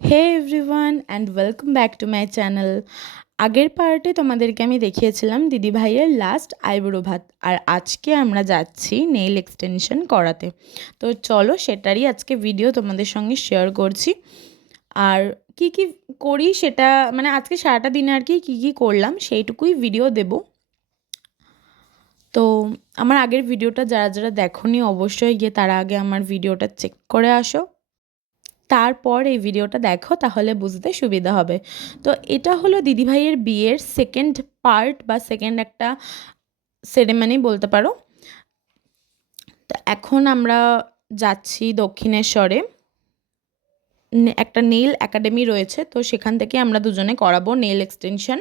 Hey everyone and welcome back to my channel আগের পার্টে তোমাদেরকে আমি দেখিয়েছিলাম দিদি ভাইয়ের লাস্ট আইব্রো ভাত। আর আজকে আমরা যাচ্ছি নেইল এক্সটেনশন করাতে। তো চলো সেটারই আজকে ভিডিও তোমাদের সঙ্গে শেয়ার করছি। আর কি কি করি সেটা মানে আজকে সারাটা দিনে আর কি, কী কী করলাম সেইটুকুই ভিডিও দেব। তো আমার আগের ভিডিওটা যারা যারা দেখোনি অবশ্যই গিয়ে তারা আগে আমার ভিডিওটা চেক করে আসো। তারপর এই ভিডিওটা দেখো, তাহলে বুঝতে সুবিধা হবে। তো এটা হলো দিদিভাইয়ের বিয়ের সেকেন্ড পার্ট বা সেকেন্ড একটা সেরেমানি বলতে পারো। তো এখন আমরা যাচ্ছি দক্ষিণেশ্বরে। একটা নেল একাডেমি রয়েছে, তো সেখান থেকে আমরা দুজনে করাবো নেল এক্সটেনশন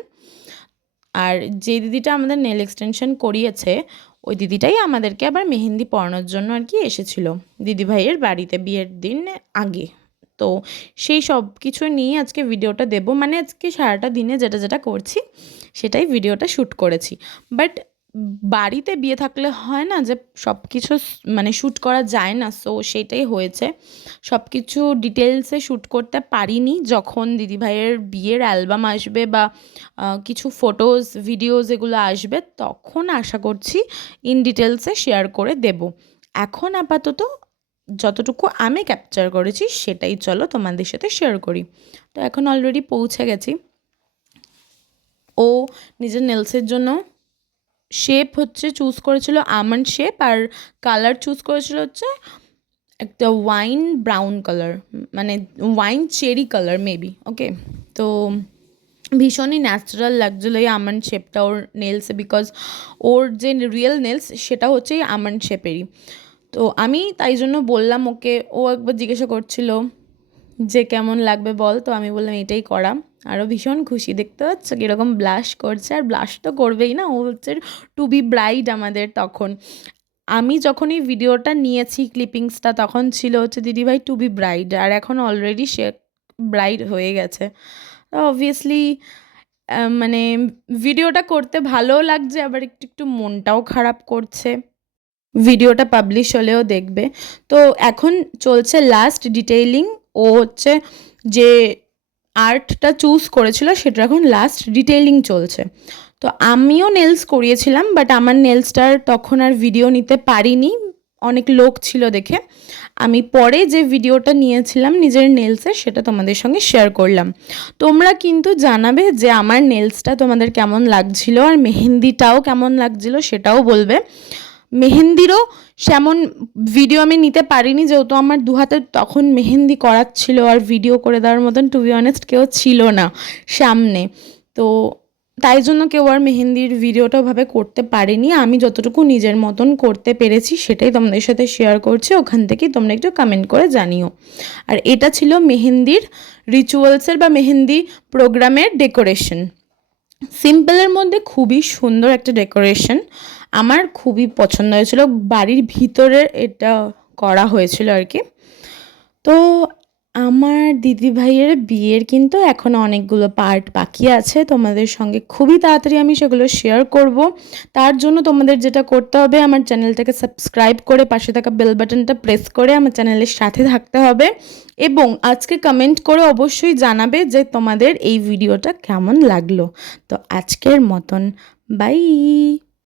আর যে দিদিটা আমাদের নেল এক্সটেনশন করিয়েছে, ওই দিদিটাই আমাদেরকে আবার মেহেন্দি পড়ানোর জন্য আর কি এসেছিল। দিদিভাইয়ের বাড়িতে বিয়ের দিন আগে। তো সেই সব কিছু নিয়ে আজকে ভিডিওটা দেব। মানে আজকে সারাটা দিনে যেটা যেটা করছি, সেটাই ভিডিওটা শ্যুট করেছি। বাট বাড়িতে বিয়ে থাকলে হয় না যে সব কিছু মানে শ্যুট করা যায় না। সো সেটাই হয়েছে। সব কিছু ডিটেলসে শ্যুট করতে পারিনি। যখন দিদিভাইয়ের বিয়ের অ্যালবাম আসবে বা কিছু ফটোজ ভিডিওস এগুলো আসবে, তখন আশা করছি ইন ডিটেলসে শেয়ার করে দেব। এখন আপাতত যতটুকু আমি ক্যাপচার করেছি, সেটাই চলো তোমাদের সাথে শেয়ার করি। তো এখন অলরেডি পৌঁছে গেছি। ও নিজের নেলসের জন্য শেপ হচ্ছে চুজ করেছিল আমন্ড শেপ আর কালার চুজ করেছিল হচ্ছে একটা ওয়াইন ব্রাউন কালার মানে wine cherry colour maybe okay তো ভীষণই ন্যাচারাল লাগছিল এই আমন্ড শেপটা ওর নেলসে বিকজ ওর যে রিয়েল নেলস সেটা হচ্ছে এই আমন্ড শেপেরই তো আমি তাই জন্য বললাম ওকে, ও একবার জিজ্ঞাসা করছিল যে কেমন লাগবে বল, তো আমি বললাম এটাই করা। আরও ভীষণ খুশি, দেখতে পাচ্ছ কীরকম ব্লাশ করছে, আর ব্লাশ তো করবেই না, ও হচ্ছে টু বি ব্রাইড আমাদের তখন। আমি যখন এই ভিডিওটা নিয়েছি ক্লিপিংসটা তখন ছিল হচ্ছে, দিদিভাই টু বি ব্রাইড আর এখন অলরেডি সে ব্রাইড হয়ে গেছে। অবভিয়াসলি মানে ভিডিওটা করতে ভালোও লাগছে, আবার একটু একটু মনটাও খারাপ করছে। ভিডিওটা পাবলিশ হলেও দেখবে। তো এখন চলছে লাস্ট ডিটেইলিং ও হচ্ছে যে আর্টটা চুজ করেছিল, সেটা এখন লাস্ট ডিটেইলিং চলছে। তো আমিও নেলস করিয়েছিলাম বাট আমার নেলসটার তখন আর ভিডিও নিতে পারিনি। অনেক লোক ছিল দেখে। আমি পরে যে ভিডিওটা নিয়েছিলাম নিজের নেলসের সেটা তোমাদের সঙ্গে শেয়ার করলাম। তোমরা কিন্তু জানাবে যে আমার নেলসটা তোমাদের কেমন লাগছিল, আর মেহেন্দিটাও কেমন লাগছিল, সেটাও বলবে। মেহেন্দিরও সেমন ভিডিও আমি নিতে পারিনি, যেহেতু আমার দু হাতে তখন মেহেন্দি করাচ্ছিল আর ভিডিও করে দেওয়ার মতন টু বি অনেস্ট কেউ ছিল না সামনে। তো তাই জন্য কেউ আর মেহেন্দির ভিডিওটা ওভাবে করতে পারেনি। আমি যতটুকু নিজের মতন করতে পেরেছি, সেটাই তোমাদের সাথে শেয়ার করছি। ওখান থেকে তোমরা একটু কমেন্ট করে জানিও। আর এটা ছিল মেহেন্দির রিচুয়ালসের বা মেহেন্দি প্রোগ্রামের ডেকোরেশন সিম্পলের মধ্যে খুবই সুন্দর একটা ডেকোরেশন আমার খুবই পছন্দ হয়েছিল। বাড়ির ভিতরে এটা করা হয়েছিল আর কি। তো আমার দিদি ভাইয়ের বিয়ের কিন্তু এখনও অনেকগুলো পার্ট বাকি আছে। তোমাদের সঙ্গে খুবই তাড়াতাড়ি আমি সেগুলো শেয়ার করব। তার জন্য তোমাদের যেটা করতে হবে, আমার চ্যানেলটাকে সাবস্ক্রাইব করে পাশে থাকা বেল বাটনটা প্রেস করে আমার চ্যানেলের সাথে থাকতে হবে এবং আজকে কমেন্ট করে অবশ্যই জানাবে যে তোমাদের এই ভিডিওটা কেমন লাগল। তো আজকের মতন বাই